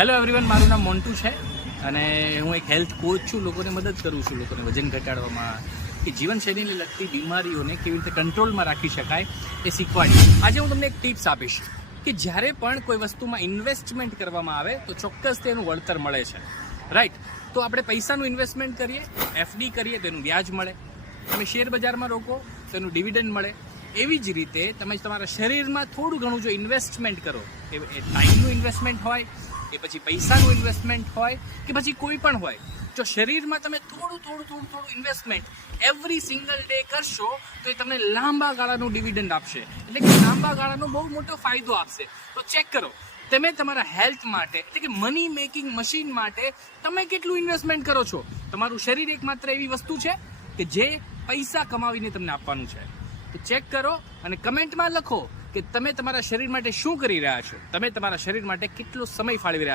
Hello everyone, મારું નામ મોન્ટુ છે અને હું એક હેલ્થ કોચ છું. લોકોને મદદ કરું છું, લોકોને વજન ઘટાડવામાં કે જીવનશૈલીને લગતી બીમારીઓને કેવી રીતે કંટ્રોલમાં રાખી શકાય એ શીખવાડીશ. આજે હું તમને એક ટિપ્સ આપીશ કે જ્યારે પણ કોઈ વસ્તુમાં ઇન્વેસ્ટમેન્ટ કરવામાં આવે તો ચોક્કસ તેનું વળતર મળે છે, રાઈટ? તો આપણે પૈસાનું ઇન્વેસ્ટમેન્ટ કરીએ, એફડી કરીએ તો એનું વ્યાજ મળે. તમે શેર બજારમાં રોકો તો એનું ડિવિડન્ડ મળે. એવી જ રીતે તમે તમારા શરીરમાં થોડું ઘણું જો ઇન્વેસ્ટમેન્ટ કરો, એ ટાઈમનું ઇન્વેસ્ટમેન્ટ હોય કે પછી પૈસાનું ઇન્વેસ્ટમેન્ટ હોય કે પછી કોઈ પણ હોય, જો શરીરમાં તમે થોડું ઇન્વેસ્ટમેન્ટ એવરી સિંગલ ડે કરશો તો એ તમને લાંબા ગાળાનું ડિવિડન્ડ આપશે, એટલે કે લાંબા ગાળાનો બહુ મોટો ફાયદો આપશે. તો ચેક કરો તમે તમારા હેલ્થ માટે, એટલે કે મની મેકિંગ મશીન માટે તમે કેટલું ઇન્વેસ્ટમેન્ટ કરો છો. તમારું શરીર એકમાત્ર એવી વસ્તુ છે કે જે પૈસા કમાવીને તમને આપવાનું છે. તો ચેક કરો અને કમેન્ટમાં લખો કે તમે તમારા શરીર માટે શું કરી રહ્યા છો, તમે તમારા શરીર માટે કેટલો સમય ફાળવી રહ્યા છો.